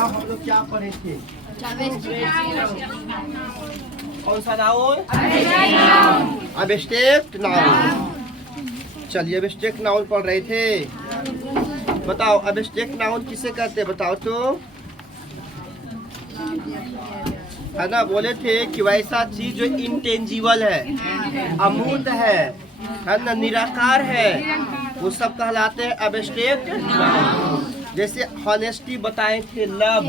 हम लोग क्या पढ़े थे? कौन सा नाउन? Abstract noun. चलिए एब्स्ट्रैक्ट नाउन पढ़ रहे थे। बताओ एब्स्ट्रैक्ट नाउन किसे कहते हैं? बताओ तो। है ना, बोले थे कि वैसा चीज जो इंटेंजिबल है, अमूर्त है ना, निराकार है, वो सब कहलाते हैं एब्स्ट्रैक्ट नाउन। जैसे हॉनेस्टी बताए थे, लव,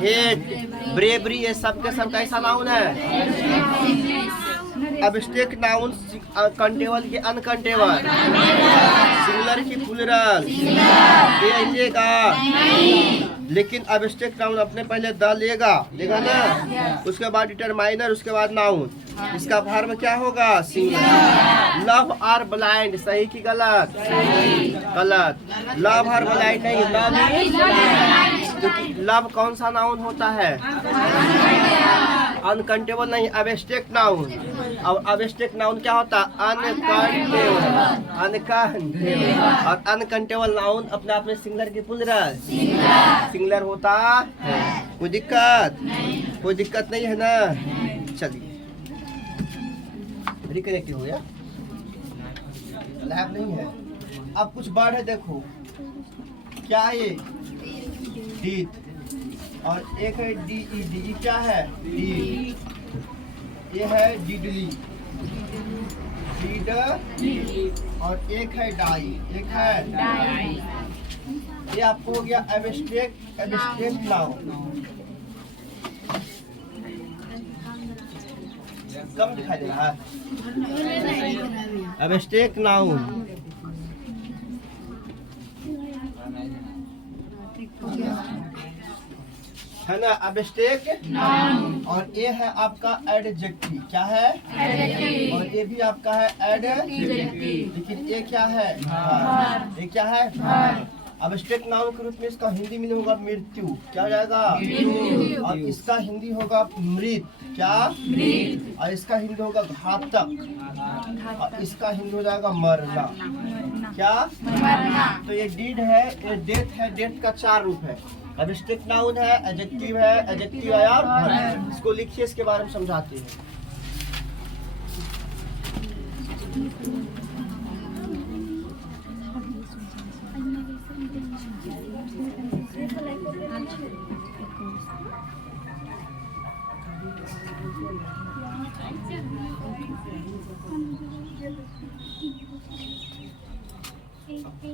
हेट, ब्रेवरी, ये सब के सब कैसा नाउन है? एब्स्ट्रैक्ट नाउन कंटेबल के अनकंटेबल, सिंगुलर की प्लूरल, ये का। लेकिन एब्स्ट्रैक्ट नाउन अपने पहले द लेगा ना, उसके बाद डिटरमाइनर, उसके बाद नाउन। इसका वर्ब क्या होगा? सिंगुलर। लव आर ब्लाइंड, सही की गलत? गलत। लव आर ब्लाइंड नहीं, क्योंकि लव कौन सा नाउन होता है? अनकंटेबल नहीं, एब्स्ट्रैक्ट नाउन। अब एब्स्ट्रैक्ट नाउन क्या होता है? अनकंटेबल। और अनकंटेबल नाउन अपने आप में सिंगुलर की प्लूरल, सिंगुलर होता है। कोई दिक्कत? कोई दिक्कत नहीं है ना? चलिए रिकनेक्ट हो गया, लैब नहीं है। अब कुछ वर्ड है, देखो क्या है ये? डीथ, और एक है डी ई डी, क्या है? डीड। ये है डीडली, डीड, और एक है डाई, एक है डाई। ये आपको हो गया एब्स्ट्रैक्ट नाउन। कम दिखाई दे रहा है एब्स्ट्रैक्ट नाउन। है ना एब्स्ट्रैक्ट नाउन। और ये है आपका एडजेक्टिव, क्या है? एडजेक्टिव। और ये भी आपका है एडजेक्टिव, लेकिन ये क्या है? ये क्या है? एब्स्ट्रैक्ट नाउन के रूप में इसका हिंदी मीनिंग होगा मृत्यु, क्या हो जाएगा? मृत्यु। और इसका हिंदी होगा मृत, क्या? मृत। और इसका हिंदी होगा घातक, और इसका हिंदी हो जाएगा मरना, क्या? मरना। तो ये डीड है, ये डेथ है। डेथ का 4 रूप है। एब्स्ट्रैक्ट नाउन है, एडजेक्टिव है, एडजेक्टिव है और वर्ब। इसको लिखिए, इसके बारे में समझाते हैं।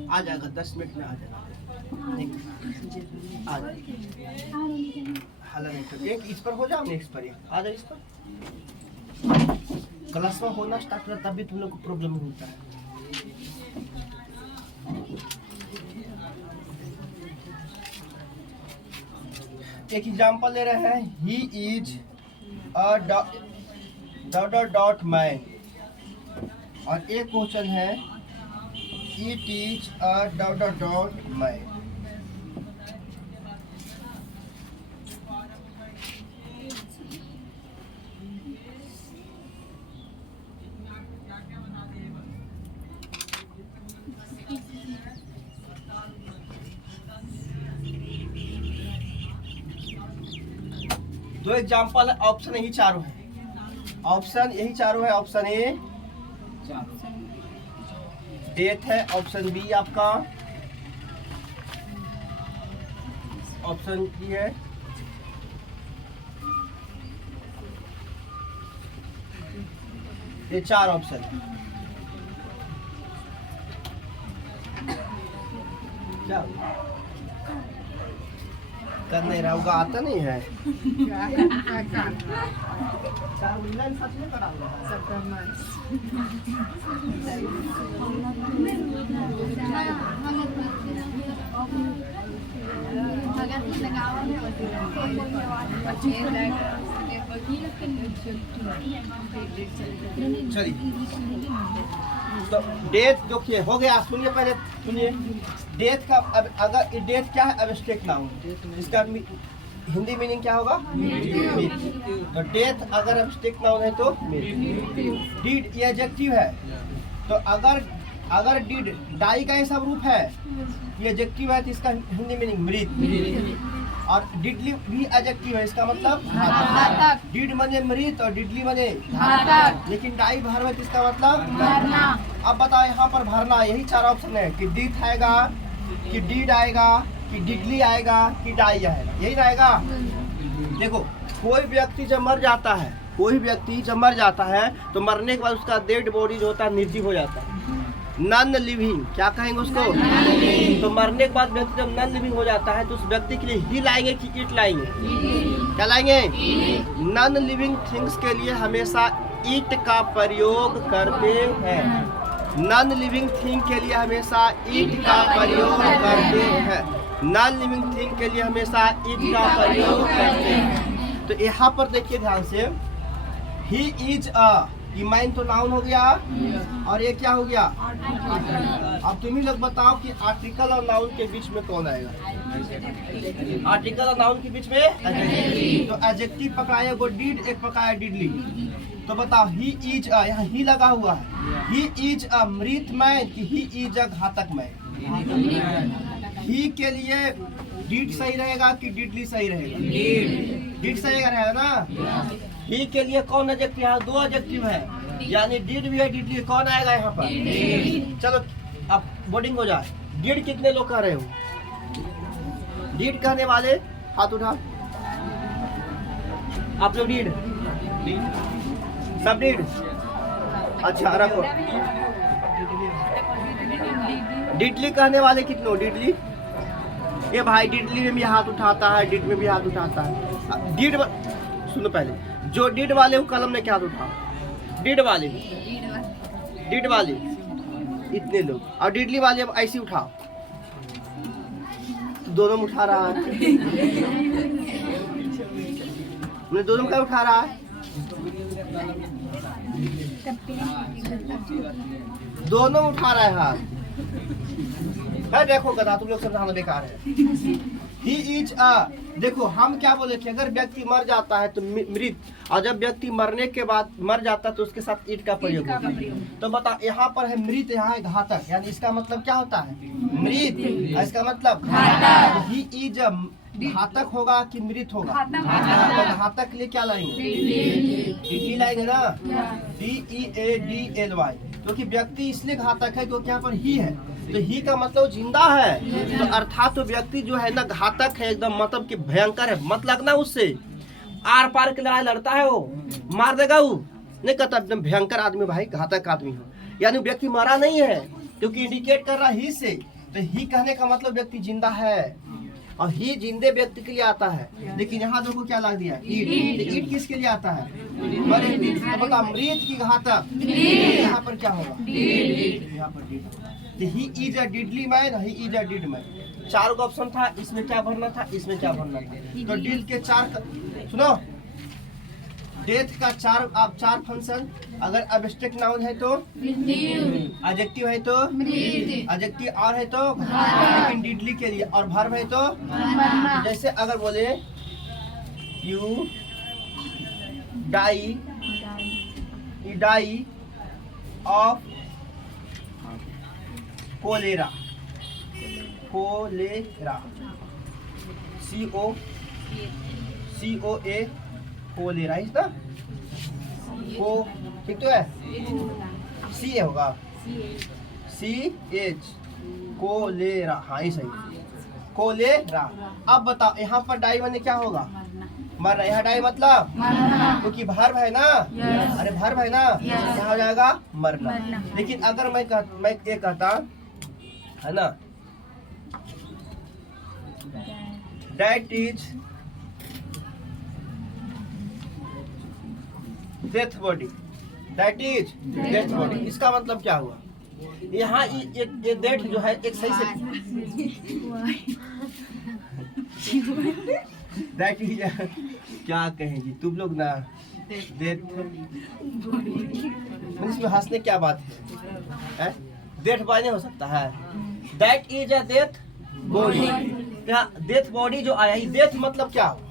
आ जाएगा 10 मिनट में, आ जाएगा। आ जाएगा। एक इस पर हो जाओ, नेक्स्ट पर आ जाओ। इस पर क्लास में होना स्टार्ट होता तभी तुम लोग को प्रॉब्लम होता है। एक एग्जांपल ले रहे हैं, ही इज अ डॉट मैन। और एक क्वेश्चन है, it is a dot man. दो एग्जांपल है, ऑप्शन यही चारों है। ऑप्शन यही चारों है। ऑप्शन ए डेथ है, ऑप्शन बी आपका, ऑप्शन बी है ये 4 ऑप्शन। क्या कर नहीं रहा होगा? आता नहीं है। चलिए तो डेथ देखिए हो गया। सुनिए पहले, सुनिए डेथ का। अब अगर डेथ क्या है? Abstract noun. इसका हिंदी मीनिंग क्या होगा? तो डेथ अगर एब्स्ट्रैक्ट नाउन है तो डीड ये एडजेक्टिव है। तो अगर डीड डाई का ऐसा रूप है, ये एडजेक्टिव है, तो इसका हिंदी मीनिंग मृत। और डिडली भी एडजेक्टिव है, इसका मतलब घातक। डिड मने मृत और डिडली मने घातक। लेकिन डाई भर में इसका मतलब भरना। अब बताओ यहाँ पर भरना, यही 4 ऑप्शन है कि डिड आएगा, कि डिड आएगा, कि डिडली आएगा, कि डाई आएगा, यही रहेगा। देखो कोई व्यक्ति जब मर जाता है, कोई व्यक्ति जब मर जाता है तो मरने के बाद उसका डेड बॉडी जो होता है निर्जीव हो जाता है, नॉन लिविंग, क्या कहेंगे उसको? तो मरने के बाद व्यक्ति जब नॉन लिविंग हो जाता है तो उस व्यक्ति के लिए ही लाएंगे कि ईट लाएंगे? क्या लाएंगे? नॉन लिविंग थिंग्स के लिए हमेशा ईट का प्रयोग करते हैं। नॉन लिविंग थिंग के लिए हमेशा ईट का प्रयोग करते हैं। नॉन लिविंग थिंग के लिए हमेशा ईट का प्रयोग करते हैं। तो यहाँ पर देखिए ध्यान से, ही इज अ, ये माइन तो नाउन हो गया और ये क्या हो गया? अब तुम ही लोग बताओ कि आर्टिकल और नाउन के बीच में कौन आएगा? आर्टिकल और नाउन के बीच में एडजेक्टिव। तो एडजेक्टिव पकाया एगो डिड, एक पकाया डिडली। तो बताओ ही इज अ, यहाँ ही लगा हुआ है, ही इज अ मृत मैन कि ही इज अ घातक मैन? ही के लिए डिड सही रहेगा कि डिडली सही रहेगा? डिड सही रहेगा ना। ही के लिए कौन एडजेक्टिव है? 2 एडजेक्टिव है, यानी डिड भी है, डिडली। कौन आएगा यहाँ पर? चलो अब बोर्डिंग हो जाए। डिड कितने लोग कह रहे हो? डिड कहने वाले हाथ उठा। आप लोग डिड, सब डिड? अच्छा रखो। डिडली कहने वाले कितने? डिडली, ये भाई डिडली में भी हाथ उठाता है, डिड में भी हाथ उठाता है। डिड सुनो पहले, जो डिड वाले वो कलम ने क्या हाथ उठा? डिड वाले, डिड वाले इतने लोग, और डिडली वाले अब ऐसे उठाओ। दोनों में उठा रहा है, मैं दोनों का उठा रहा है, दोनों उठा रहा है हाथ। देखो गधा, तुम लोग समझाना बेकार है। ही इज अ, देखो हम क्या बोले कि अगर व्यक्ति मर जाता है तो मृत, और जब व्यक्ति मरने के बाद मर जाता है तो उसके साथ ईट का प्रयोग होता है। तो बता, यहाँ पर है मृत, यहाँ है घातक, यानी इसका मतलब क्या होता है? मृत। इसका मतलब घातक। ही इज अ, घातक होगा कि मृत होगा? तो घातक के लिए क्या लाएंगे? डिडली लाएंगे ना, DEADLY, क्योंकि व्यक्ति इसलिए घातक है क्योंकि यहाँ पर ही है, तो ही का मतलब जिंदा है। तो अर्थात तो व्यक्ति जो है ना घातक है, एकदम मतलब कि भयंकर है, मत लगना उससे। आर पार की लड़ाई लड़ता है, वो मार देगा, वो नहीं कहता एकदम भयंकर आदमी भाई, घातक आदमी हो, यानी व्यक्ति मरा नहीं है, क्योंकि इंडिकेट कर रहा है ही से। तो ही कहने का मतलब व्यक्ति जिंदा है, और ही जिंदे व्यक्ति के लिए आता है। लेकिन यहाँ देखो क्या लग दिया, ईट। ईट किसके लिए आता है? मरे। तो बता, मृत की घातक, यहाँ पर क्या होगा? यहाँ पर he is a deadly man, he is a dead man. 4 का ऑप्शन था, इसमें क्या भरना था, इसमें क्या भरना था। तो डिड के 4 सुनो, डेथ का 4 फंक्शन। अगर एब्स्ट्रैक्ट नाउन है तो एडजेक्टिव है तो एडजेक्टिव, और है तो लेकिन डिडली के लिए, और वर्ब है तो जैसे अगर बोले you die, die of cholera, cholera, COA cholera, इस ना को ठीक तो है, C होगा, CH कोलेरा, हाँ ये सही, कोलेरा। अब बताओ यहाँ पर डाई माने क्या होगा? मरना। यहाँ डाई मतलब क्योंकि वर्ब है ना, अरे वर्ब है ना, क्या हो जाएगा? मरना। लेकिन अगर मैं ये कहता है ना, that is death body, that is death body, इसका मतलब क्या हुआ? यहाँ ये डेथ जो है एक सही से दैट इज क्या कहेंगी तुम लोग ना, डेथ, इसमें हंसने क्या बात है? डेथ बॉडी हो सकता है, that is a death body. Death body जो आया, डेथ मतलब क्या हुआ?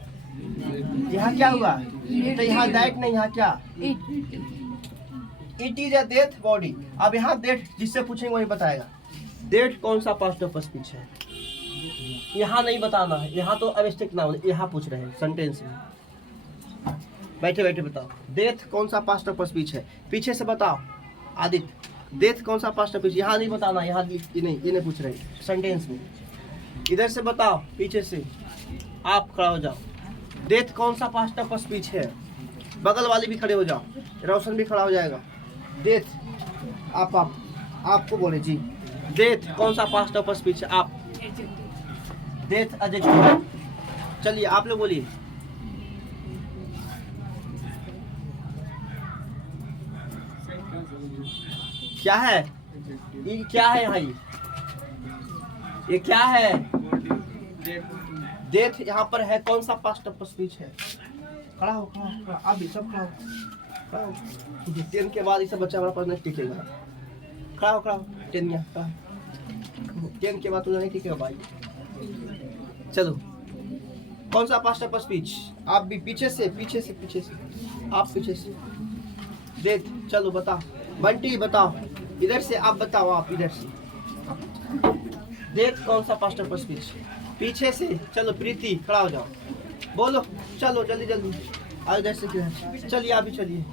यहाँ क्या हुआ? तो यहाँ दैट नहीं, यहाँ क्या? It is a death body. अब यहाँ डेथ जिससे पूछेंगे वही बताएगा। डेथ कौन सा पास्ट ऑफ स्पीच है? यहाँ नहीं बताना है, यहाँ तो एब्स्ट्रैक्ट नाउन, यहाँ पूछ रहे हैं सेंटेंस में। बैठे बैठे बताओ, डेथ कौन सा पास्ट ऑफ स्पीच है? पीछे से बताओ आदित्य, डेथ कौन सा पास्ट ऑफ स्पीच? यहाँ नहीं बताना, यहाँ ये नहीं पूछ रहे सेंटेंस में। इधर से बताओ, पीछे से आप खड़ा हो जाओ, डेथ कौन सा पास्ट ऑफ स्पीच है? बगल वाले भी खड़े हो जाओ, रोशन भी खड़ा हो जाएगा। डेथ आपको बोले जी, डेथ कौन सा पास्ट ऑफ स्पीच है? आप डेथ एडजेक्टिव। चलिए आप लोग बोलिए। क्या है ये? क्या है भाई? ये क्या है? डेथ यहाँ पर है, कौन सा पास्ट ऑफ स्पीच है? खड़ा हो, आप भी सब खड़ा हो। 10 के बाद ये सब बच्चा हमारा पास नहीं टिकेगा। खड़ा हो 10 के बाद तुम नहीं टिकेगा भाई। चलो, कौन सा पास्ट ऑफ स्पीच? आप भी पीछे से आप पीछे से डेथ। चलो बताओ, बंटी बताओ, इधर से आप बताओ, आप इधर से। डेथ कौन सा पास्ट ऑफ स्पीच? पीछे से। चलो प्रीति खड़ा हो जाओ, बोलो, चलो जल्दी। और इधर से क्या है? चलिए आप भी चलिए।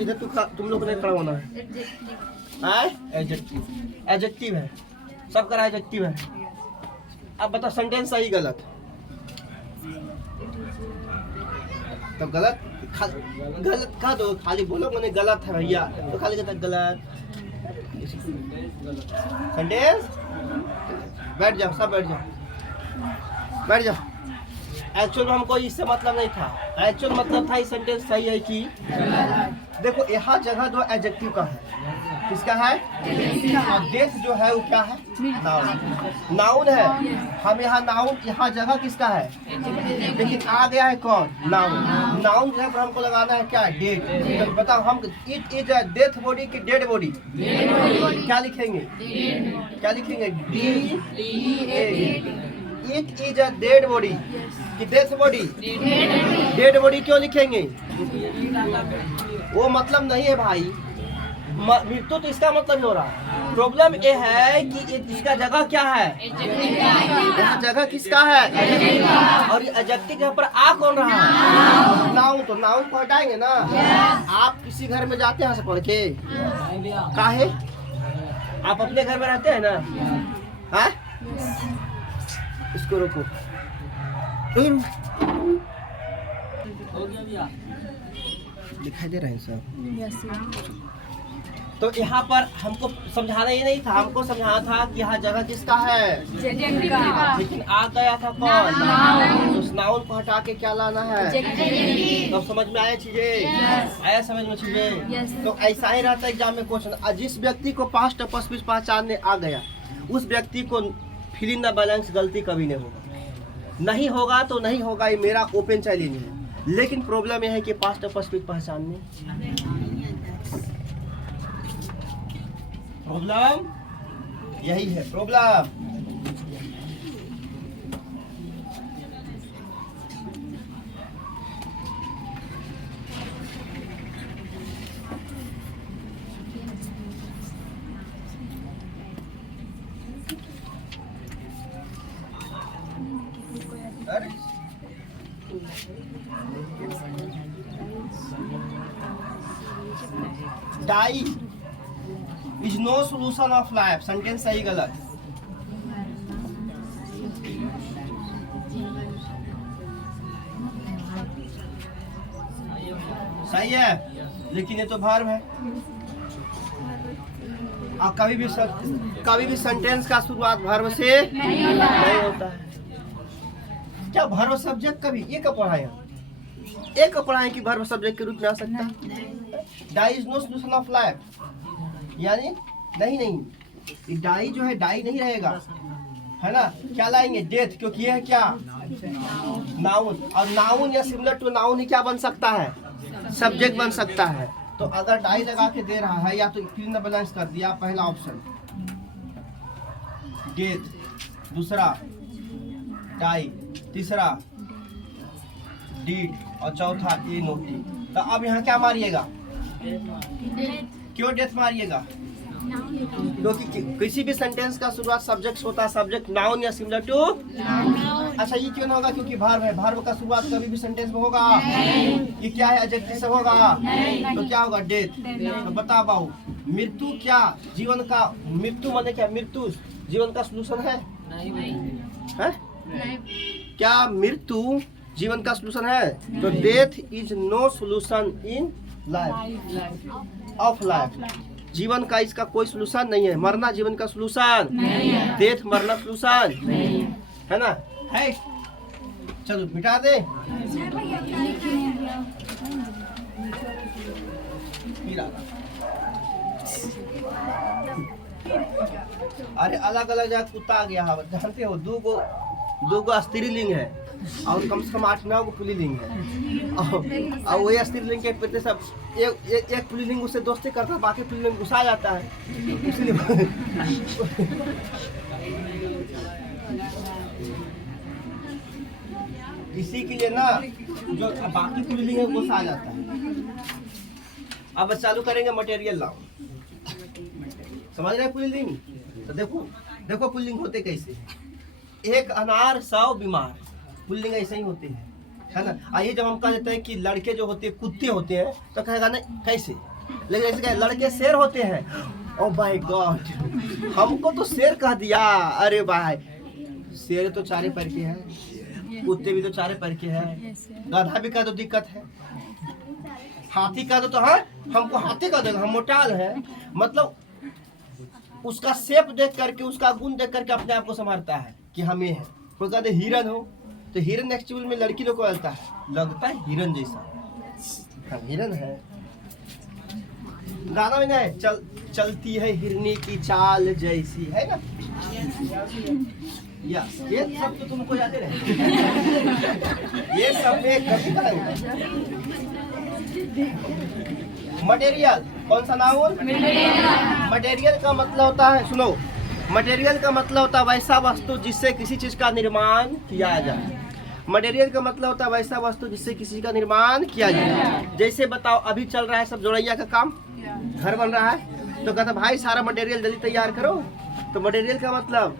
इधर तुम लोग ने खड़ा होना है। एडजेक्टिव है, सबका एडजेक्टिव है। अब बताओ सेंटेंस सही गलत? तो गलत कह दो, खाली बोलो मैंने गलत है भैया, तो खाली कहता गलत सेंटेंस। बैठ जाओ, सब बैठ जाओ। एक्चुअल में हमको इससे मतलब नहीं था, एक्चुअल मतलब था इस सेंटेंस सही है कि देखो यहाँ जगह जो एडजेक्टिव का है, किसका है? डेथ जो है वो क्या है? नाउन है। हम यहाँ नाउन, यहाँ जगह किसका है? लेकिन आ गया है कौन? नाउन जगह पर हमको लगाना है क्या? डेथ। तो बताओ हम it is a death body की डेड बॉडी? क्या लिखेंगे? It is a dead body कि डेथ बॉडी? डेड बॉडी क्यों लिखेंगे? वो मतलब नहीं है भाई, मृत्यु तो इसका मतलब हो रहा है। प्रॉब्लम ये है कि इसका जगह क्या है? यहाँ जगह किसका है? और ये एडजेक्टिव यहाँ पर आ कौन रहा है? नाउन। तो नाउन को हटाएंगे ना। आप किसी घर में जाते हैं से पढ़ के? काहे? आप अपने घर में रहते हैं ना? है? इसको रोको। दिखाई दे रहे हैं सब? तो यहाँ पर हमको समझाना ही नहीं था, हमको समझाना था कि यहाँ जगह किसका है? लेकिन आ गया था कौन? तो उस नाउन को हटा के क्या लाना है? तो समझ में आया चीजें? आया समझ में चीजें? तो ऐसा ही रहता है एग्जाम में क्वेश्चन। जिस व्यक्ति को पास्ट ऑफ स्पीच पहचानने आ गया, उस व्यक्ति को फिल इन द बैलेंस गलती कभी नहीं होगा। नहीं होगा तो नहीं होगा, ये मेरा ओपन चैलेंज है। लेकिन प्रॉब्लम यह है कि पास्ट ऑफ स्पीच पहचानने, प्रॉब्लम यही है। Problem die is no solution of life. Sentence सही गलत? सही है, लेकिन ये तो वर्ब है। और कभी भी सेंटेंस का शुरुआत वर्ब से नहीं होता है। क्या वर्ब सब्जेक्ट कभी ये कब पढ़ाया? एक पढ़ाएं कि वर्ब सब्जेक्ट के रूप में आ सकता है? Die is no solution of life, यानी नहीं, डाई जो है डाई नहीं रहेगा, है ना? क्या लाएंगे? डेथ, क्योंकि ये है क्या? नाउन। और नाउन या सिमिलर टू नाउन ही क्या बन सकता है? सब्जेक्ट बन सकता है। तो अगर डाई लगा के दे रहा है, या तो फिल इन द बैलेंस कर दिया, पहला ऑप्शन डेथ, दूसरा डाई, तीसरा डीड और चौथा ए नोटी। तो अब यहाँ क्या मारिएगा? क्यों डेथ मारिएगा? क्योंकि किसी भी सेंटेंस का शुरुआत सब्जेक्ट होता है, सब्जेक्ट नाउन या सिमिलर टू। अच्छा ये क्यों ना होगा? क्योंकि भार्ब है, भार्ब का शुरुआत कभी भी सेंटेंस में होगा? ये क्या है? एडजेक्टिव से होगा। तो क्या होगा? डेथ। तो बता पाओ, मृत्यु क्या जीवन का, मृत्यु माने क्या? मृत्यु जीवन का सलूशन है? है? क्या मृत्यु जीवन का सलूशन है? तो death is no solution in life of life. जीवन का इसका कोई सलूशन नहीं है। मरना जीवन का सलूशन, डेथ मरना सलूशन है ना? है। चलो मिटा दे। अरे अलग अलग जगह कुत्ता आ गया है, जानते हो? दो गो स्त्रीलिंग है और कम से कम 8-9 को पुल्लिंग है। और वही स्त्रीलिंग के प्रति सब एक पुल्लिंग उससे दोस्ती करता है, बाकी पुल्लिंग गुस्सा जाता है, इसलिए इसी के लिए ना जो बाकी पुल्लिंग है गुस्सा आ जाता है। अब चालू करेंगे मटेरियल लाओ। समझ रहे हैं पुल्लिंग? तो देखो पुल्लिंग होते कैसे। एक अनार 100 बीमार, पुल्लिंग ऐसे ही होते हैं, है ना? आइए जब हम कह देते हैं कि लड़के जो होते हैं कुत्ते होते हैं तो कहेगा ना कैसे, लेकिन ऐसे कहे लड़के शेर होते हैं। ओ माय गॉड, हमको तो शेर कह दिया। अरे भाई शेर तो 4 पैर के हैं, कुत्ते भी तो 4 पैर के हैं, गधा भी का तो दिक्कत है, हाथी का तो हाँ हमको हाथी का देगा, हम मोटाल है। मतलब उसका शेप देख करके, उसका गुण देख करके अपने आप को संभालता है कि हम ये है। कोई कहते हिरन हो तो हिरन एक्चुअल में लड़की लोग को लगता है हिरन जैसा, हम हिरन है। गाना में ना है चलती है हिरनी की चाल जैसी, है ना? यस, ये सब तो तुमको याद रहे। ये सब एक कविता है। मटेरियल कौन सा नाउन? मटेरियल का मतलब होता है, सुनो, मटेरियल का मतलब होता है वैसा वस्तु जिससे किसी चीज का निर्माण किया जाए। मटेरियल का मतलब होता है वैसा वस्तु जिससे किसी का निर्माण किया जाए। जैसे बताओ अभी चल रहा है सब जोड़ैया का काम, घर बन रहा है, तो कहता भाई सारा मटेरियल जल्दी तैयार करो। तो मटेरियल का मतलब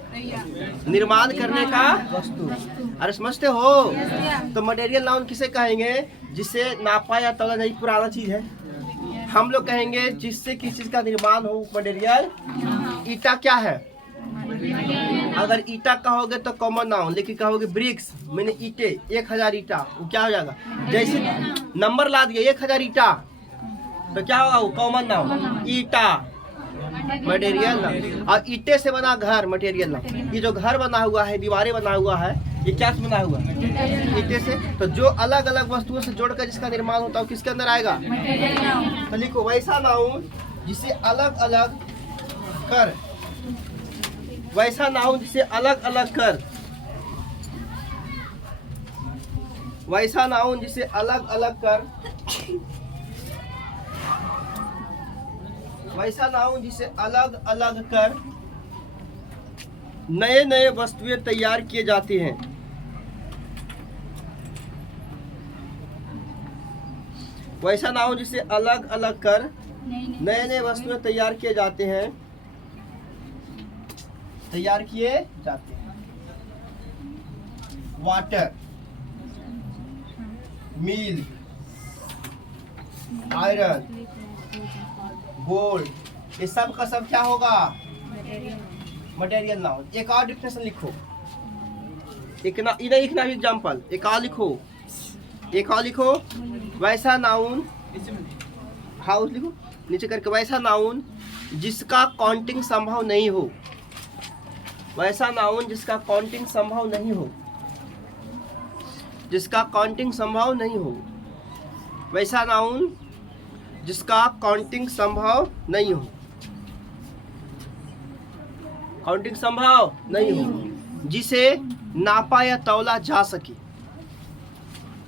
निर्माण करने का वस्तु। अरे समझते हो? तो मटेरियल नाउन किसे कहेंगे? जिससे नापा या तौला नहीं, पुराना चीज है। हम लोग कहेंगे जिससे किसी चीज का निर्माण हो, मटेरियल। ईटा क्या है? अगर ईटा कहोगे तो कॉमन नाउन, लेकिन कहोगे ब्रिक्स मैंने ईटे, 1000 ईटा, वो क्या हो जाएगा? जैसे नंबर ला दिया 1000 ईटा तो क्या होगा? वो कॉमन नाउन। ईटा मटेरियल नाउन। और ईटे से बना घर मटेरियल नाउन। ये जो घर बना हुआ है, दीवारें बना हुआ है, ये क्या से बना हुआ है? ईटे से। तो जो अलग अलग वस्तुओं से जोड़कर जिसका निर्माण होता है वो किसके अंदर आएगा? तो लिखो वैसा नाउन जिसे अलग अलग कर, वैसा नाउन जिसे अलग अलग कर, वैसा नाउन जिसे अलग अलग कर, वैसा नाउन जिसे अलग अलग कर नए नए वस्तुएं तैयार किए जाते हैं। वैसा नाउन जिसे अलग अलग कर नए नए वस्तुएं तैयार किए जाते हैं, तैयार किए जाते हैं। वाटर, मिल्क, आयरन, गोल्ड, ये सब का सब क्या होगा? Material noun. एक और डिफिनेशन लिखो, एक ना लिखना भी एग्जाम्पल, एक और लिखो, वैसा नाउन, हाउस लिखो नीचे करके, वैसा नाउन जिसका काउंटिंग संभव नहीं हो, वैसा नाउन जिसका काउंटिंग संभव नहीं हो, जिसका काउंटिंग संभव नहीं हो, वैसा नाउन जिसका काउंटिंग संभव नहीं हो, काउंटिंग संभव नहीं हो, जिसे नापा या तौला जा सके,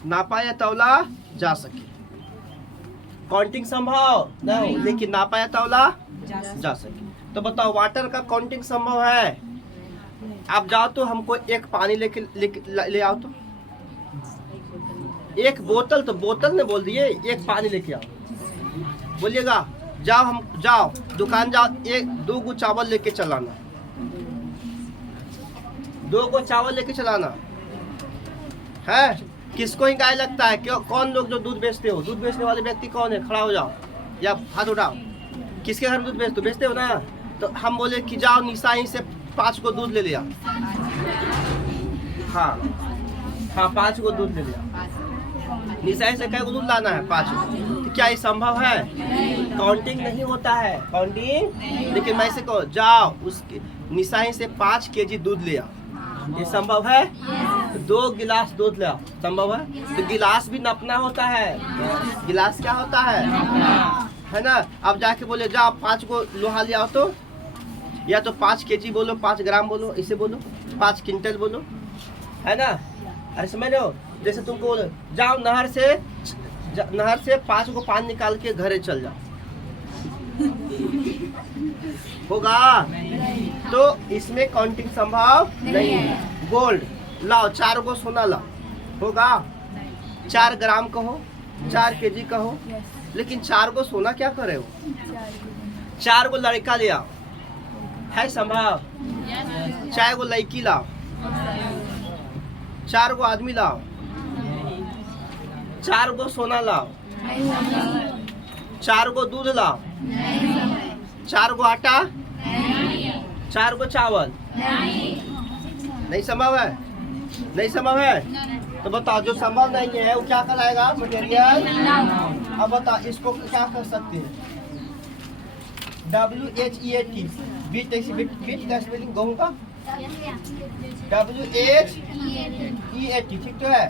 नापा या तौला जा सके। काउंटिंग संभव नहीं हो लेकिन नापा या तौला जा सके। तो बताओ वाटर का काउंटिंग संभव है? आप जाओ तो हमको एक पानी ले आओ, तो एक बोतल, तो बोतल ने बोल दिए एक पानी लेके आओ, बोलिएगा जाओ दुकान जाओ, एक 2 गो चावल लेके चलाना, 2 गो चावल लेके चलाना है। किसको ही गाय लगता है? क्यों? कौन लोग जो दूध बेचते हो? दूध बेचने वाले व्यक्ति कौन है? खड़ा हो जाओ या हाथ उठाओ। किसके घर में दूध बेचते हो ना? तो हम बोले कि जाओ निशाई से 5 को दूध ले लिया। हाँ 5 को दूध ले लिया। निशाई से कै को दूध लाना है? 5। तो क्या ये संभव है? काउंटिंग नहीं होता है, काउंटिंग। लेकिन मैं से कहो जाओ उसके निशाई से 5 केजी दूध ले आओ, ये संभव है? 2 गिलास दूध ले आओ, संभव है? तो गिलास भी नपना होता है। गिलास क्या होता है ना? अब जाके बोले जाओ 5 को लोहा ले आओ, तो या तो 5 केजी बोलो, 5 ग्राम बोलो, इसे बोलो 5 क्विंटल बोलो, है ना? अरे समझ लो, जैसे तुमको बोलो जाओ नहर से 5 को पानी निकाल के घरे चल जाओ, होगा? तो इसमें काउंटिंग संभव नहीं है। गोल्ड लाओ, 4 को सोना लाओ, होगा? 4 ग्राम कहो, 4 केजी कहो, लेकिन 4 को सोना क्या करे हो? 4 को लड़का ले आओ, है संभव? 4 को लड़की लाओ, 4 को आदमी लाओ, 4 को सोना लाओ, 4 को दूध लाओ, 4 को आटा, 4 को चावल, नहीं संभव है? नहीं संभव है? तो बताओ जो संभव नहीं है वो क्या कहलाएगा? मटेरियल। अब बताओ इसको क्या कर सकते हैं? WHEAT, बीट का स्पेलिंग गेहूं का WHEAT, ठीक तो है?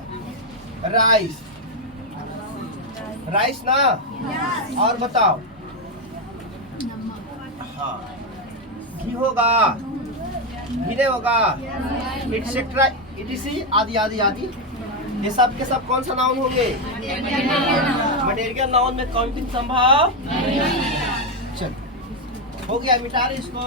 राइस ना? और बताओ हाँ घी होगा? घी नहीं होगा? एक्सेट्रा इटीसी आदि आदि आदि, ये सब के सब कौन सा नाउन होंगे? मटेरियल नाउन में काउंटिंग संभव। चल हो गया, मिटा रहे इसको।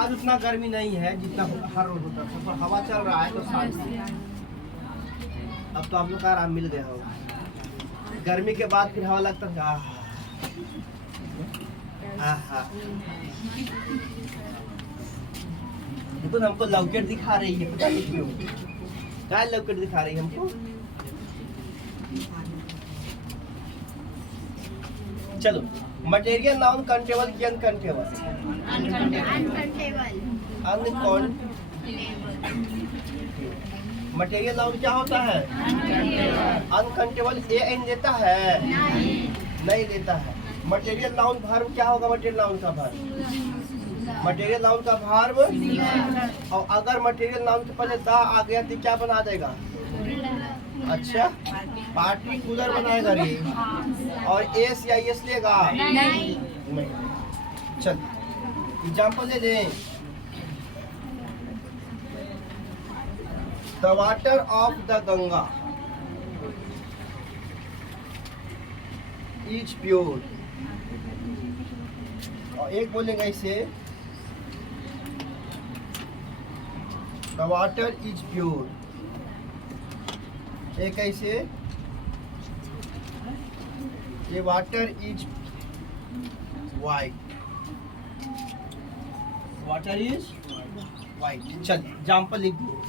आज उतना गर्मी नहीं है जितना हर रोज होता है, पर हवा चल रहा है तो शांति। अब तो आप लोग का आराम मिल गया होगा। गर्मी के बाद फिर हवा लगता है देखो हमको लॉकेट दिखा रही है, पता नहीं क्यों क्या लॉकेट दिखा रही है हमको। चलो मटेरियल नाउन कंटेबल की अनकंटेबल। मटेरियल नाउन क्या होता है? अनकंटेबल एन देता है? नहीं देता है। मटेरियल नाउन वर्ब क्या होगा? मटेरियल नाउन का वर्ब, मटेरियल नाउन का वर्ब। और अगर मटेरियल नाउन के पहले दा आ गया तो क्या बना देगा? अच्छा पार्टिकुलर बनाएगा रे। और एस या एस लेगा? नहीं। चल एग्जाम्पल ले लें। The water of the Ganga is pure. और एक बोलेंगे इसे द वाटर इज प्योर। एक ऐसे ये water is white, water is white. चल एग्जाम्पल लिख दो।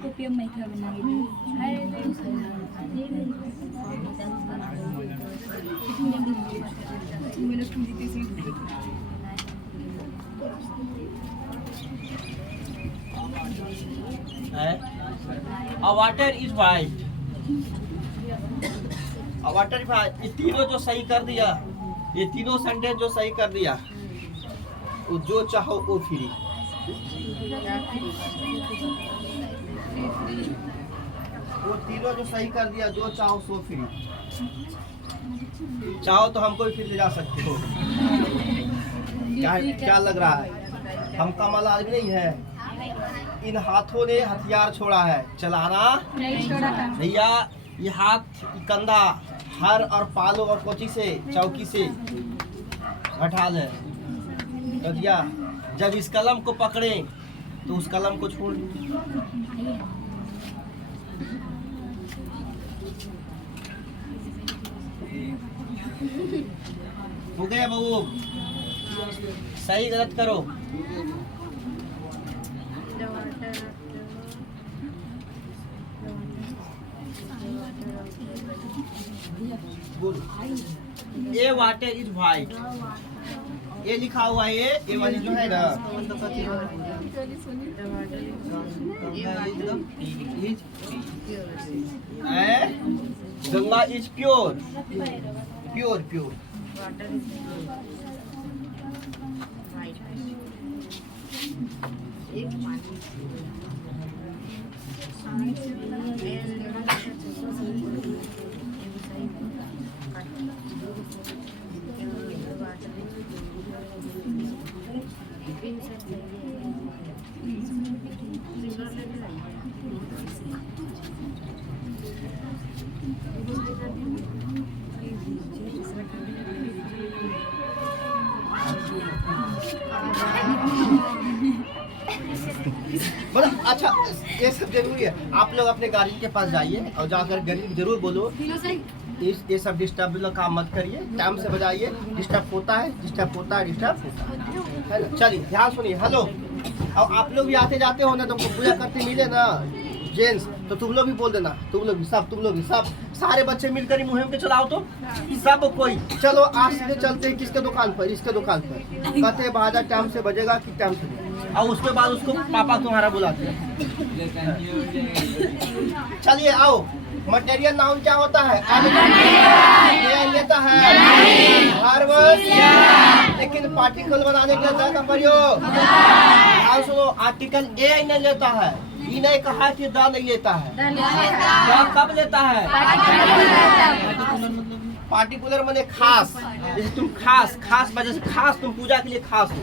Kopium may ka na A water is white. A water is white. ये तीनों जो सही कर दिया, ये तीनों सेंटेंस जो सही कर दिया, वो जो चाहो वो फ्री। वो तीनों जो सही कर दिया, जो चाहो सो फ्री। चाहो तो हमको भी फिर ले जा सकते हो। क्या लग रहा है? हम कमाल आदमी नहीं है। इन हाथों ने हथियार छोड़ा है, चलाना नहीं छोड़ा भैया। ये हाथ कंधा हर और पालो और कोची से चौकी से हटा ले तो दिया। जब इस कलम को पकड़े तो उस कलम को छोड़। हो गया बहू, सही गलत करो। ये वाटर इज वाइट, ये लिखा हुआ है। ये वाली जो है ना, Ganga is pure pure pure. मतलब अच्छा, ये सब जरूरी है। आप लोग अपने गार्जियन के पास जाइए और जाकर गरीब जरूर बोलो ये सब डिस्टर्ब काम मत करिए, टाइम से बजाइए। डिस्टर्ब होता है, डिस्टर्ब होता है, डिस्टर्ब होता है ना। चलिए ध्यान सुनिए। हेलो, और आप लोग भी आते जाते हो ना, तो पूजा करते मिले ना जेंट्स, तो तुम लोग भी बोल देना। तुम लोग भी सब सारे बच्चे मिलकर मुहिम के चलाओ। तो सब कोई चलो आज से चलते हैं किसके दुकान पर, इसके दुकान पर। कहते हैं बाजा टाइम से बजेगा कि टाइम से, और उसके बाद उसको पापा तुम्हारा बुलाते हैं। चलिए आओ। मटेरियल नाउन क्या होता है? लेता है लेकिन पार्टिकल बनाने के लिए का प्रयोग। सुनो, आर्टिकल ए नहीं लेता है। ये नहीं कहा कि द नहीं लेता है। कब लेता है? पार्टिकुलर माने खास। जैसे तुम खास वजह से खास, तुम पूजा के लिए खास हो,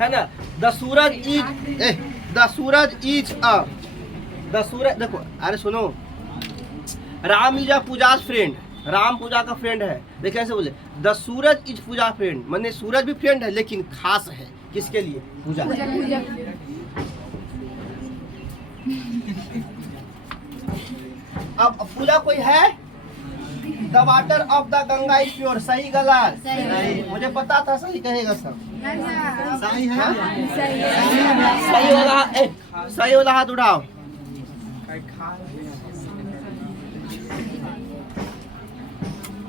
है ना। The Suraj is the Suraj. देखो, अरे सुनो, राम इज पूजा फ्रेंड। राम पूजा का फ्रेंड है। देखिए ऐसे बोले, the Suraj is Puja friend, माने सूरज भी फ्रेंड है लेकिन खास है। किसके लिए? पूजा। अब पूजा कोई है? The water of the Ganga is pure. सही गलत? मुझे पता था सही कहेगा सब। सही है? सही वाला हाथ उठाओ।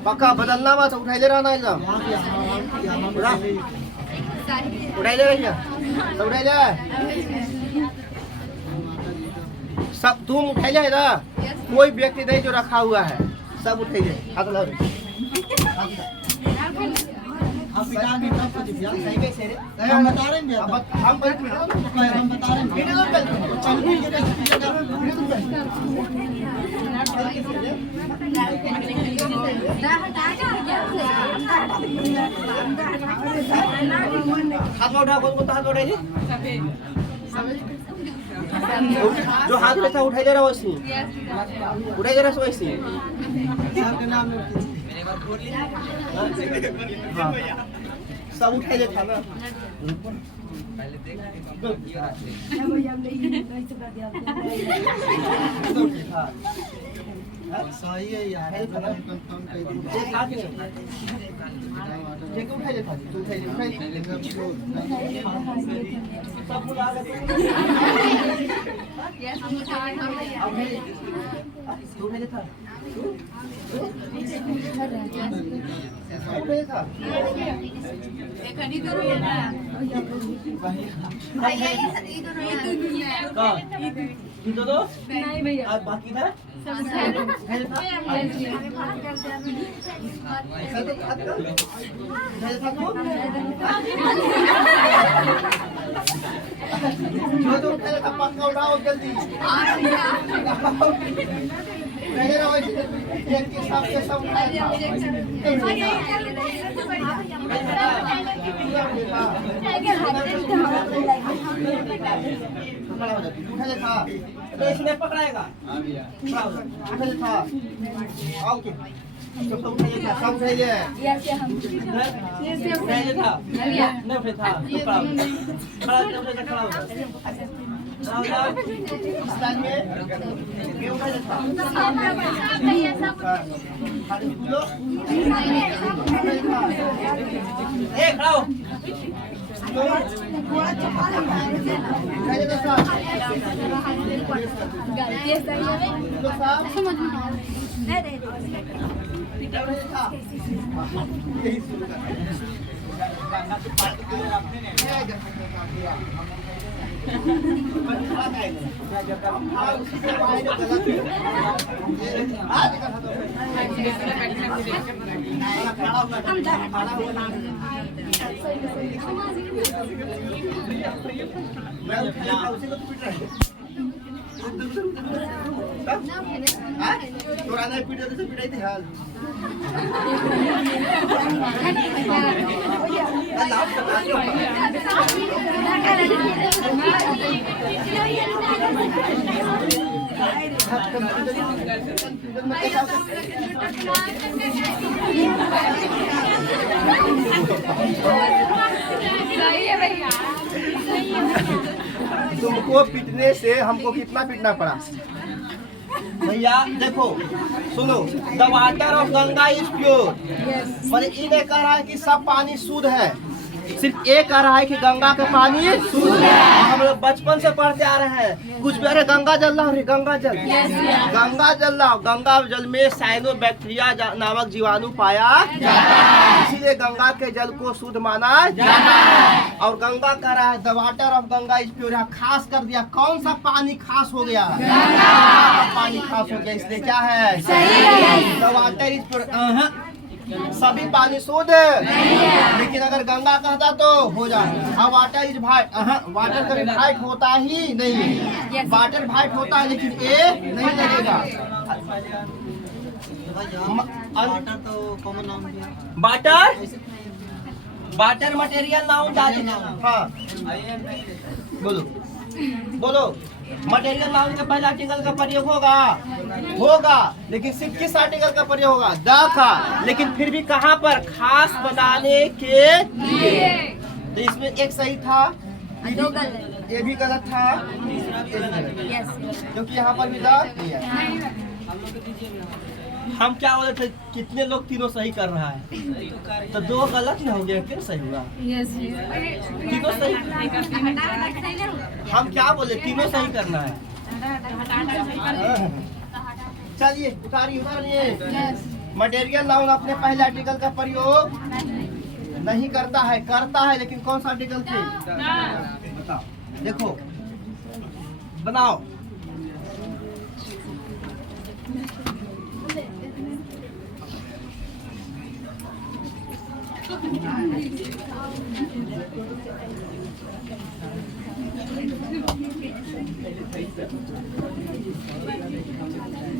पक्का बदलना मत, उठाई ले रहा ना एकदम। उठाई ले रही है, सब उठाई ले। सब तुम उठाई ले ना, कोई व्यक्ति नहीं जो रखा हुआ है, सब उठाई ले। हाथ ला रे। हम बता रहे हैं, हम बता रहे हाथ उठा, कौन हाथ उठाइए? जो हाथ में था उठाई ले रहा वैसे, उठाई ले रहा वैसे। सब उठाई ले था ना। सही है यार। एक हाथ में उठाई ले तू उठाई ले सब बुला ले यस हम उठाए तू उठाई ले था एक हनी करो ना भैया इधर का इधर दो नहीं भैया अब बाकी था जो तो पहले का पक्का उठाओ जल्दी पहले रहो एक के साथ के सब इसने पकड़ाएगा ओके सब उठाइए सब उठाइए पहले था नहीं फिर था खड़ा खड़ा स्थान में ये उठाइए था खड़ा हो तुमको पीटने से हमको कितना पीटना पड़ा भैया? देखो सुनो, the water of Ganga is pure. पर ये नहीं कह रहा है कि सब पानी शुद्ध है, सिर्फ एक कह रहा है कि गंगा का पानी शुद्ध है। हम लोग बचपन से पढ़ते आ रहे हैं कुछ भी, अरे गंगा जल लाओ, अरे गंगा जल गंगा जल लाओ। गंगा जल में साइनो बैक्टीरिया नामक जीवाणु पाया जाता है, इसीलिए गंगा के जल को शुद्ध माना जाता है। और गंगा कह रहा है the water of Ganga is pure, खास कर दिया। कौन सा पानी खास हो गया? पानी खास हो गया, इसलिए क्या है? The water is pure. सभी पानी शुद्ध है, लेकिन अगर गंगा कहता तो हो जाए। हाँ वाटर इज वाइट, वाटर कभी वाइट होता ही नहीं। वाटर वाइट होता है लेकिन ए नहीं लगेगा। वाटर तो कॉमन नाम है। वाटर वाटर मटेरियल नाउन डाली। हाँ बोलो बोलो। मटेरियल नाउन के पहले आर्टिकल का प्रयोग होगा लेकिन सिर्फ किस आर्टिकल का प्रयोग होगा? द का। लेकिन फिर भी कहाँ पर? खास बनाने के लिए। तो इसमें एक सही था, ये भी गलत था, क्योंकि यहाँ पर भी द। हम क्या बोले थे? कितने लोग तीनों सही कर रहा है, तो दो गलत न हो गया, फिर सही हुआ। तीनों सही। हम क्या बोले? तीनों सही करना है। चलिए उतारिए। मटेरियल नाउन अपने पहले आर्टिकल का प्रयोग नहीं करता है, लेकिन कौन सा आर्टिकल थे? बताओ, देखो बनाओ।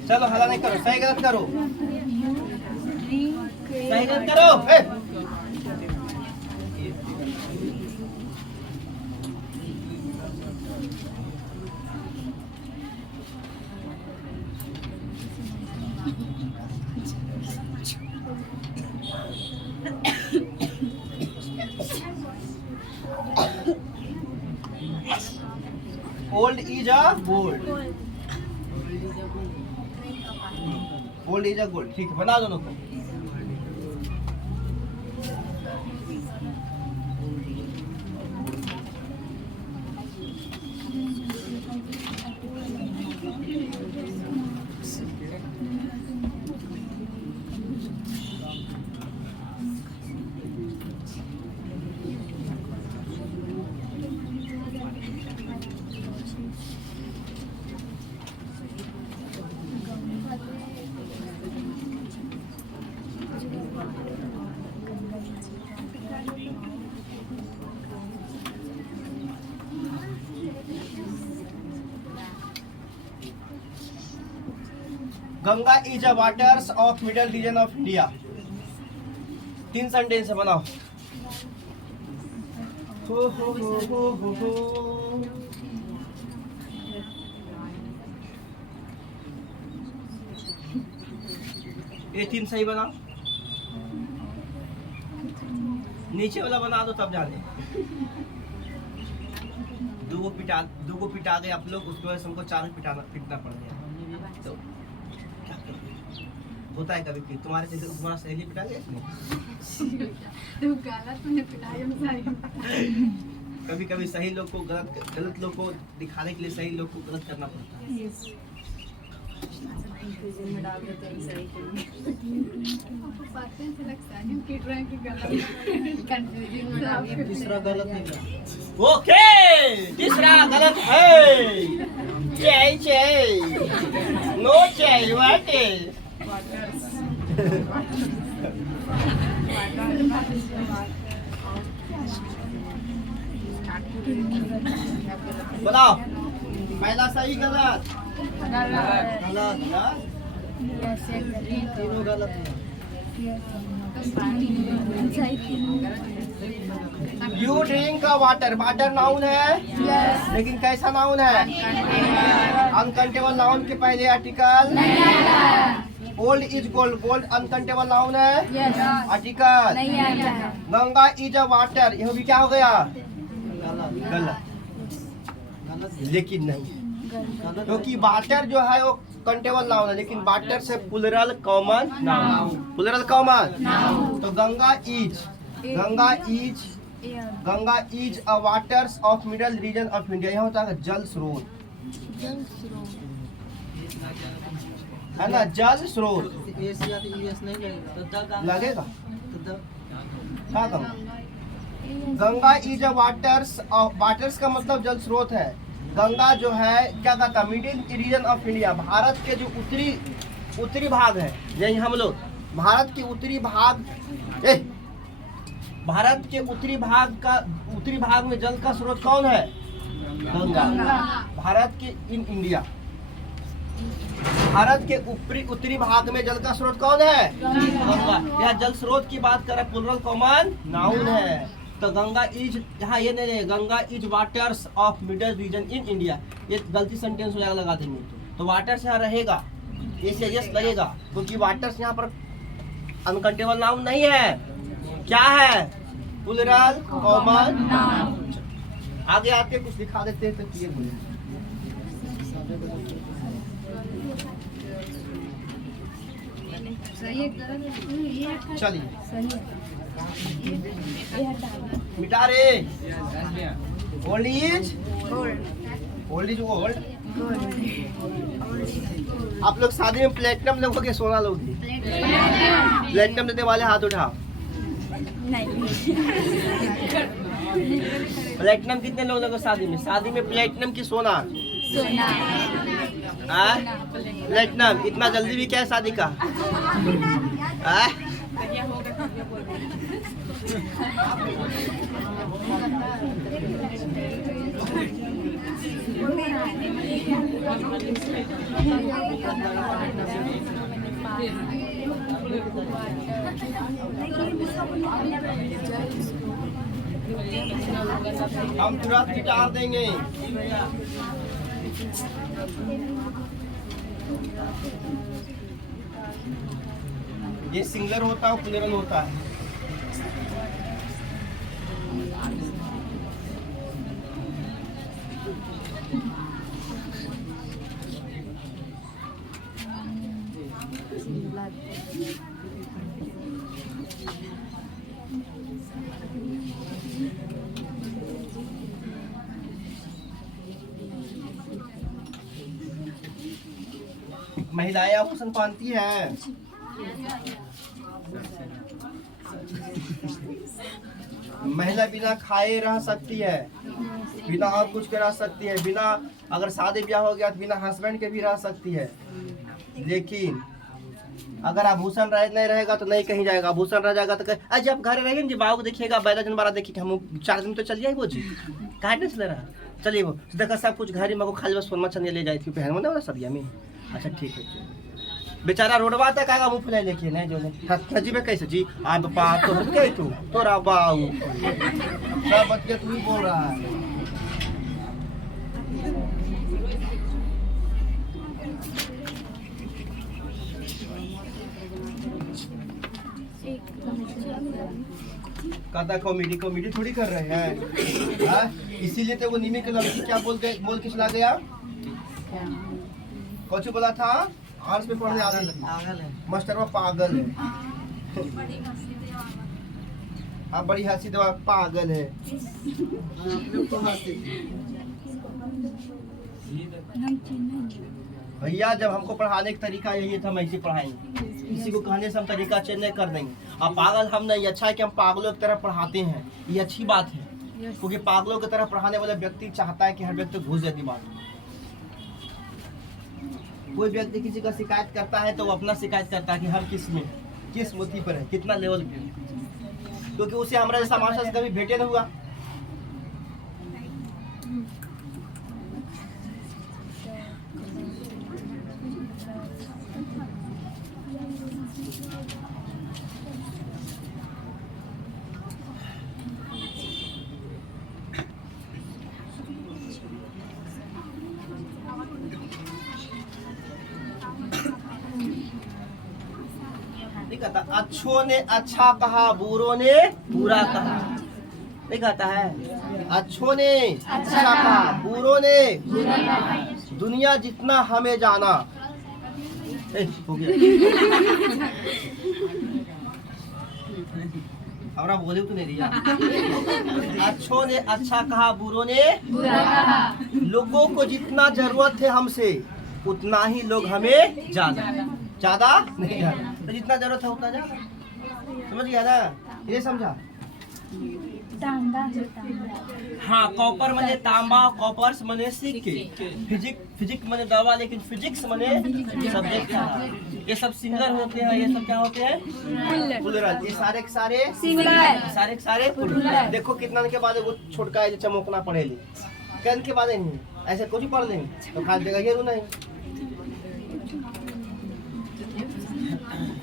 चलो हला नहीं करो, सही गलत करो, सही गलत करो। Old is a gold. Old is a gold. ठीक है, बना दोनों को। Ganga is a waters of middle region of India. 3 sentence बनाओ। हो। ये 3 सही बनाओ, नीचे वाला बना दो तब जाने। दो को पिटा गए आप लोग, उसके वजह से हमको 4 पिटना पड़ गया। तो होता है कभी तुम्हारे से तुम्हारा सहेली पिटा गया कभी कभी सही लोग को गलत लोग को दिखाने के लिए सही लोग को गलत करना पड़ता है। तीसरा गलत निकला। ओके, तीसरा गलत है। चे नो चे वाटे बताओ, पहला सही गलत तीनों गलत है। You drink water, water noun है लेकिन कैसा नाउन है? अनकाउंटेबल नाउन के पहले article. Old is gold, gold uncountable noun है article. Ganga is a water, यह भी क्या हो गया? गलत। लेकिन नहीं, क्योंकि वाटर जो है वो काउंटेबल नाउन है, लेकिन वाटर से plural common noun, plural common. तो Ganga is a waters of middle region of India. यहाँ होता है जल स्रोत, है ना, जल स्रोत। लगेगा क्या कहूँ? Ganga is a waters, waters का मतलब जल स्रोत है। गंगा जो है क्या कहता है? Middle region of India, Bharat के जो उत्तरी भाग है, यही हम लोग भारत के उत्तरी भाग, भारत के उत्तरी भाग में जल का स्रोत कौन है? गंगा। भारत के इंडिया, भारत के उत्तरी भाग में जल का स्रोत कौन है? गंगा। यह जल स्रोत की बात कर रहा है, प्लूरल कॉमन नाउन है। तो गंगा इज, यहाँ ये नहीं, Ganga is waters of middle region in India, ये गलती सेंटेंस हो जाएगा, लगा देंगे तो वाटर्स यहाँ रहेगा, इससे यस लगेगा, क्योंकि वाटर्स यहाँ पर अनकाउंटेबल नाउन नहीं है। क्या है? Plural common noun. आगे आते कुछ दिखा देते हैं तो क्लियर हो जाएगा। चलिए मिटा रे। Old is gold. आप लोग शादी में प्लेटिनम लोगे, सोना लोगे? प्लेटिनम देने वाले हाथ उठाओ। प्लेटिनम कितने लोग लोगे शादी में? शादी में प्लेटिनम की सोना? प्लेटिनम इतना जल्दी भी क्या है शादी का? हम तुरंत गिटार देंगे। ये सिंगलर होता है, प्लूरल होता है। महिलाएं आभूषण पहनती हैं। महिला बिना खाए रह सकती है, बिना और कुछ के रह सकती है, बिना अगर शादी ब्याह हो गया तो बिना हस्बैंड के भी रह सकती है। लेकिन अगर आभूषण नहीं रहेगा तो नहीं कहीं जाएगा। आभूषण रह जाएगा तो आज आप घर रहेंगे जी, बाबू को देखिएगा, बैला जन बारा देखिए, हम 4 दिन तो चल जाए वो जी, कहा नहीं चल रहा, चलिए वो देखा सब कुछ घर ही मको खाली बस सोनमा चंदिया ले जाती पहन ना सब में। अच्छा ठीक है, बेचारा रोडवा तक आएगा मुँह फुलाई लेके नहीं जो जी में कैसे जी आप पा तो गई तू तोरा बाऊ सब बच के तू ही बोल रहा है। कहता कॉमेडी थोड़ी कर रहे हैं, इसीलिए तो वो नीमी के लड़की क्या बोल के चला गया, कुछ बोला था आर्ट्स में पढ़ने पागल है, मास्टर पागल है। आप बड़ी हंसी दवा पागल है। भैया जब हमको पढ़ाने का तरीका यही है तो हम ऐसे पढ़ाएंगे, किसी को कहने से हम तरीका चेंज नहीं कर देंगे। अब पागल हम नहीं, अच्छा है कि हम पागलों की तरह पढ़ाते हैं, ये अच्छी बात है, क्योंकि पागलों की तरह पढ़ाने वाला व्यक्ति चाहता है कि हर व्यक्ति घुस जाती बात। कोई व्यक्ति किसी का शिकायत करता है तो वो अपना शिकायत करता है कि हम किस मुद्दे पर है, कितना लेवल पे, क्योंकि उसे हमारा जैसा मास्टर से कभी भेटे नहीं हुआ। कहता अच्छों ने अच्छा कहा, बुरों ने बुरा कहा। नहीं कहता है अच्छों ने अच्छा कहा, बुरों ने दुनिया जितना हमें जाना। हो गया हमारा बोले तो नहीं दिया। अच्छों ने अच्छा कहा, बुरों ने बुरा कहा। लोगों को जितना जरूरत है हमसे उतना ही लोग हमें ज्यादा नहीं जाना, तो जितना जरूरत है उतना ज्यादा। समझ गया ना, ये समझा। हाँ, कॉपर मने तांबा, कॉपर्स मने सिक्के, फिजिक्स मने दवा, लेकिन फिजिक्स मने सब्जेक्ट। ये सब सिंगुलर होते हैं, ये सब क्या होते हैं प्लुरल। ये सारे के सारे सिंगुलर, प्लुरल। देखो कितना के बाद वो छोटका है चमकना पड़ेगी, कन के बाद नहीं ऐसे कुछ पढ़ लेंगे तो खा देगा ये नहीं।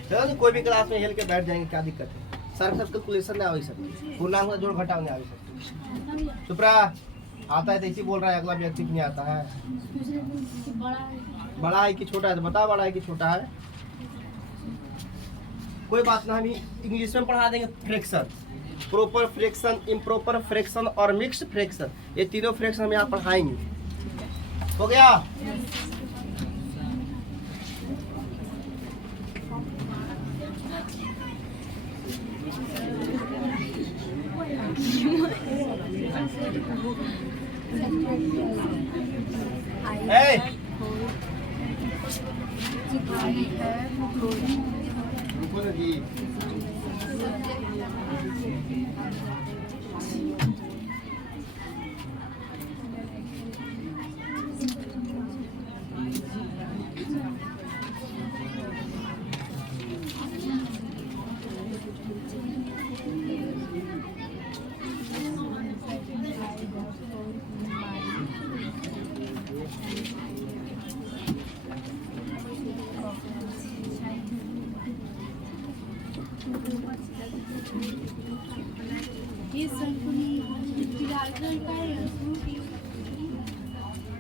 चलो कोई भी क्लास में हिल के बैठ जाएंगे, क्या दिक्कत है। सर सब कैलकुलेशन नहीं आ सकती, पूर्णांक में जोड़ घटाव नहीं आ सकती। चुप रहा, आता है तो इसी बोल रहा है, अगला व्यक्ति नहीं आता है। बड़ा है कि छोटा है तो बता, बड़ा है कि छोटा है। कोई बात ना, हम इंग्लिश में पढ़ा देंगे fraction, proper fraction, improper fraction और मिक्स्ड फ्रैक्शन। ये तीनों फ्रैक्शन हम यहाँ पढ़ाएंगे। हो गया। रुको ना जी,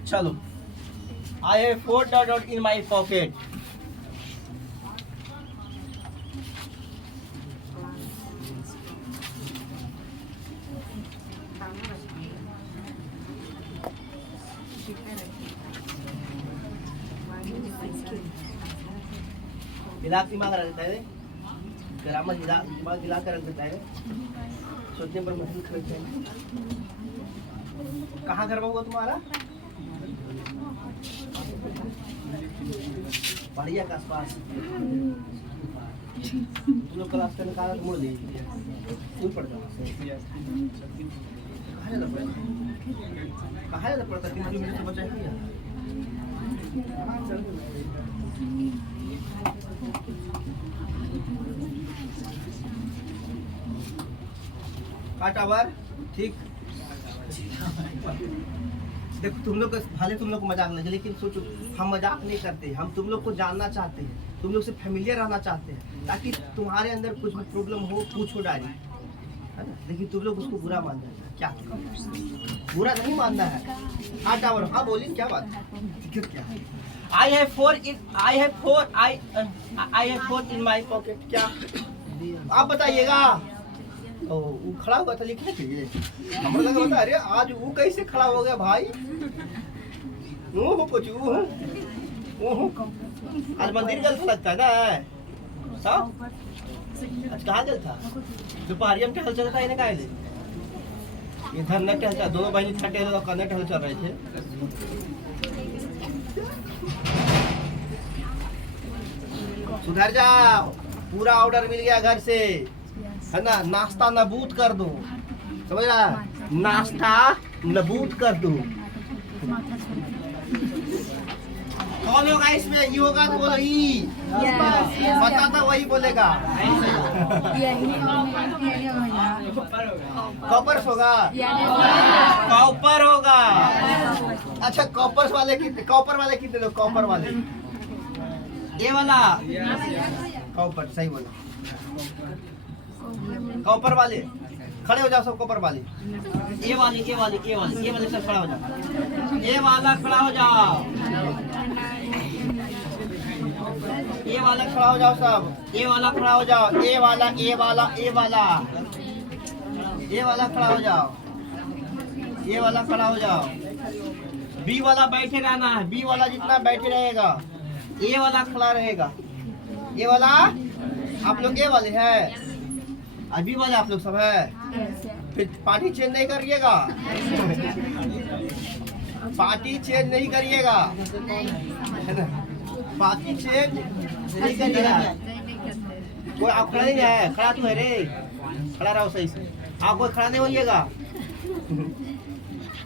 चलो। I have 4 dot in my pocket. दिमाग रख देता है, ग्रामर दिमाग हिला कर रख देता है, सोचने पर मजबूर करता है। कहाँ घर होगा तुम्हारा? बढ़िया के आसपास। तुम लोग क्लास का निकाल मोड़ दे स्कूल पढ़ जाओ। कहाँ जाना पड़ता? 3 किलोमीटर से बचा है। टावर ठीक। देखो तुम लोग भले तुम लोग को मजाक लगे, लेकिन सोचो हम मजाक नहीं करते, हम तुम लोग को जानना चाहते हैं, तुम लोग से फैमिलियर रहना चाहते हैं, ताकि तुम्हारे अंदर कुछ भी प्रॉब्लम हो पूछो डायरी, है ना। लेकिन तुम लोग उसको बुरा मान जाते हैं। क्या बुरा नहीं मानना है। हाँ टावर, हाँ बोलिए क्या बात क्या है? I have four in my pocket। क्या आप बताइएगा? वो खड़ा हुआ था लिखने के लिए, हम लोग बता अरे आज वो कैसे खड़ा हो गया भाई? वो कुछ आज मंदिर गल लगता है ना साहब। आज कहाँ गल था? दोपहरिया में टहल चल था, इन्हें कहा इधर न टहल चल, दोनों बहनी छठे कन्ने टहल चल रहे थे। सुधर जाओ, पूरा ऑर्डर मिल गया घर से, है ना। नाश्ता नबूद कर दो, समझ रहा? नाश्ता नबूद कर दो। कौन होगा इसमें? ये होगा तो बोलो ई। पता था वही बोलेगा। कॉपर्स होगा, कॉपर होगा। अच्छा कॉपर्स वाले कितने? कॉपर वाले कितने लोग? कॉपर वाले ये वाला कॉपर, सही बोला। कॉपर वाले खड़े हो जाओ सब। कॉपर वाले ये वाले सब खड़ा हो जाओ। ये वाला खड़ा हो जाओ, ये वाला खड़ा हो जाओ सब। ये वाला खड़ा हो जाओ, ये वाला खड़ा हो जाओ, ये वाला खड़ा हो जाओ। बी वाला बैठे रहना है, बी वाला जितना बैठे रहेगा, ये वाला खड़ा रहेगा। ये वाला आप लोग ये वाले हैं, अभी वाले आप लोग सब है। फिर पार्टी चेंज नहीं करिएगा, पार्टी चेंज नहीं करिएगा, पार्टी चेंज नहीं करिएगा। कोई आप खड़ा नहीं है? खड़ा तो है रे, खड़ा रहो सही से। आप कोई खड़ा नहीं होइएगा।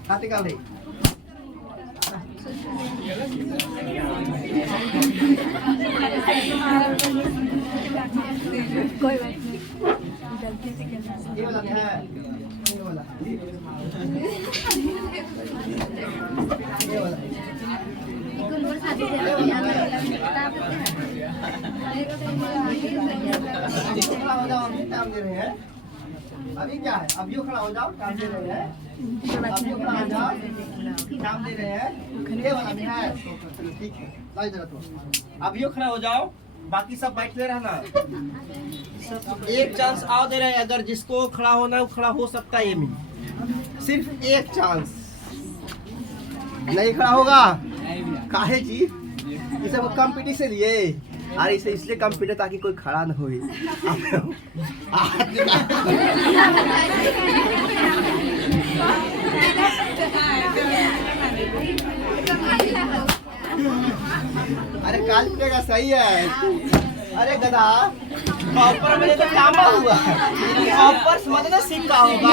खाते का भाई कोई बात नहीं। ये वाला है, ये वाला टाइम दे रहे हैं। अभी क्या है? अभियो खड़ा हो जाओ, टाइम दे रहे हैं। अभियो खड़ा हो जाओ, टाइम दे रहे हैं। ये वाला भी है, ठीक है। अभियो खड़ा हो जाओ, बाकी सब बैठते रहना। एक चांस आओ दे रहे हैं, अगर जिसको खड़ा होना है वो खड़ा हो सकता है। ये में सिर्फ एक चांस। नहीं खड़ा होगा काहे जी? ये सब कंपटीशन लिए, अरे इसे इसलिए कंपटीशन ताकि कोई खड़ा न होए। अरे काल का सही है। अरे गधा, कॉपर में तो तांबा हुआ, कॉपर्स मतलब सिक्का होगा।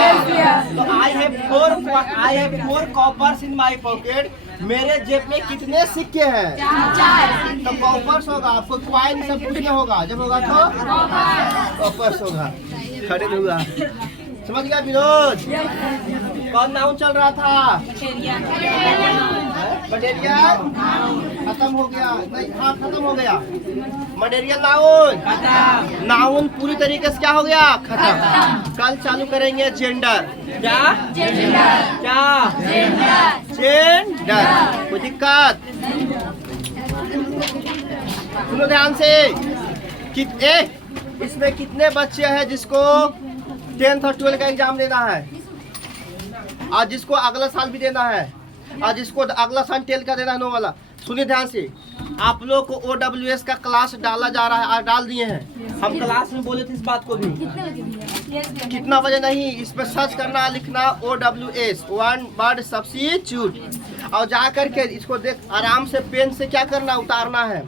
तो I have four coppers in my pocket. मेरे जेब में कितने सिक्के हैं? 4। तो कॉपर्स होगा, आपको क्वाइन सब पूछना होगा। जब होगा तो कॉपर्स होगा। खड़े होगा, समझ गया विनोद? कौन नाउन चल रहा था? मटेरियल खत्म हो गया। नहीं, हाँ खत्म हो गया। मटेरियल नाउन, नाउन पूरी तरीके से क्या हो गया? खत्म। कल चालू करेंगे जेंडर। क्या? क्या? जेंडर। कोई दिक्कत? सुनो ध्यान से। इसमें कितने बच्चे हैं जिसको 10th और 12th का एग्जाम देना है, और जिसको अगला साल भी देना है, और जिसको अगला साल 10th का देना है 9 वाला? सुनिए ध्यान से, आप लोग को OWS का क्लास डाला जा रहा है, आज डाल दिए हैं। हम क्लास में बोले थे इस बात को भी, कितना बजे नहीं, इस पर सर्च करना, लिखना OWS वन वर्ड सब्स्टिट्यूट, और जा करके इसको देख आराम से पेन से क्या करना, उतारना है।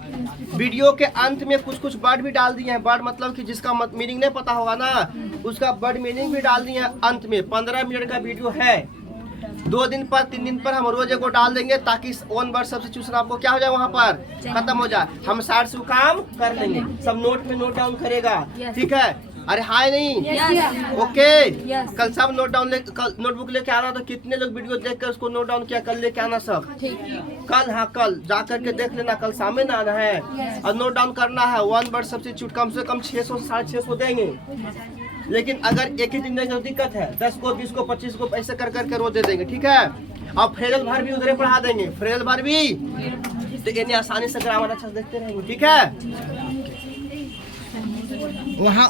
वीडियो के अंत में कुछ कुछ वर्ड भी डाल दिए हैं, वर्ड मतलब कि जिसका मीनिंग नहीं पता होगा ना, उसका वर्ड मीनिंग भी डाल दिए हैं अंत में। 15 मिनट का वीडियो है, 2 दिन पर 3 दिन पर हम रोज एक डाल देंगे, ताकि वन वर्ड सब्स्टिट्यूशन आपको क्या हो जाए, वहाँ पर खत्म हो जाए। हम 60 से काम कर लेंगे, सब नोट में नोट डाउन करेगा, ठीक है। अरे हाय नहीं, ओके। कल सब नोट डाउन नोटबुक लेके आना, तो कितने लोग वीडियो देख कर उसको नोट डाउन किया, कल लेके आना सब। कल, हाँ कल जा करके देख लेना, कल सामने ना आना है और नोट डाउन करना है। वन वर्ड सब्स्टिट्यूट कम से कम 600 से 650 देंगे, लेकिन अगर एक ही दिन में दिक्कत है, 10 को 20 को 25 को ऐसे कर करके रोज दे देंगे, ठीक है। और फ्रेजल भर भी उधर पढ़ा देंगे, फ्रेजल भर भी, तो इन्हें आसानी से ग्रामर अच्छा से देखते रहेंगे, ठीक है। वहाँ